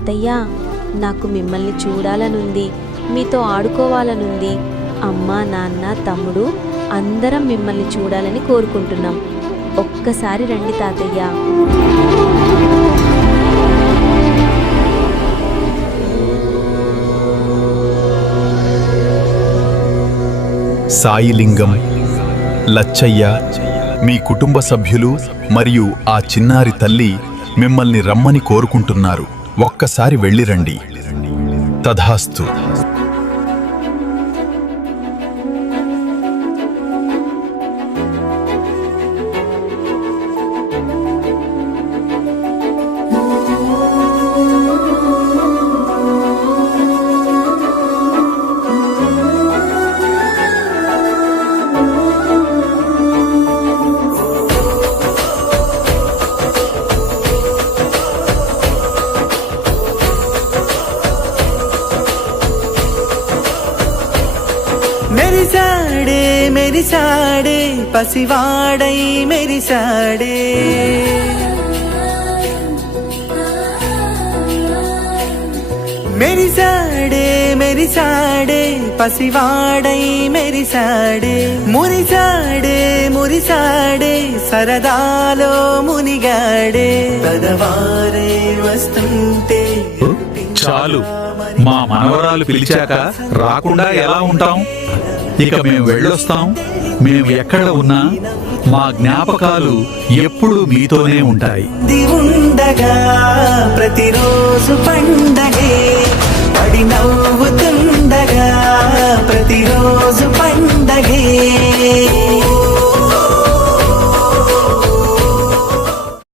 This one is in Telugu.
తాతయ్య, నాకు మిమ్మల్ని చూడాలనుంది, మీతో ఆడుకోవాలనుంది. అమ్మ, నాన్న, తమ్ముడు అందరం మిమ్మల్ని చూడాలని కోరుకుంటున్నాం. ఒక్కసారి రండి తాతయ్య. సాయిలింగం, లచ్చయ్య, మీ కుటుంబ సభ్యులు మరియు ఆ చిన్నారి తల్లి మిమ్మల్ని రమ్మని కోరుకుంటున్నారు. ఒక్కసారి వెళ్ళిరండి. తథాస్తు. మెరిసాడే మెరిసాడే పసివాడై మెరిసాడే, మెరిసాడే మెరిసాడే పసివాడై మెరిసాడే, మురిసాడే మురిసాడే సరదాలో మునిగాడే, పదవారే వస్తుంటే చాలు, మా మనవరాలు పిలిచాక రాకుండా ఎలా ఉంటాం? ఇక మేము వెళ్ళొస్తాం. మేము ఎక్కడ ఉన్నా మా జ్ఞాపకాలు ఎప్పుడూ మీతోనే ఉంటాయి. ఉండగా ప్రతిరోజు పండగే, పడి నవ్వుతుండగా ప్రతిరోజు పండగే.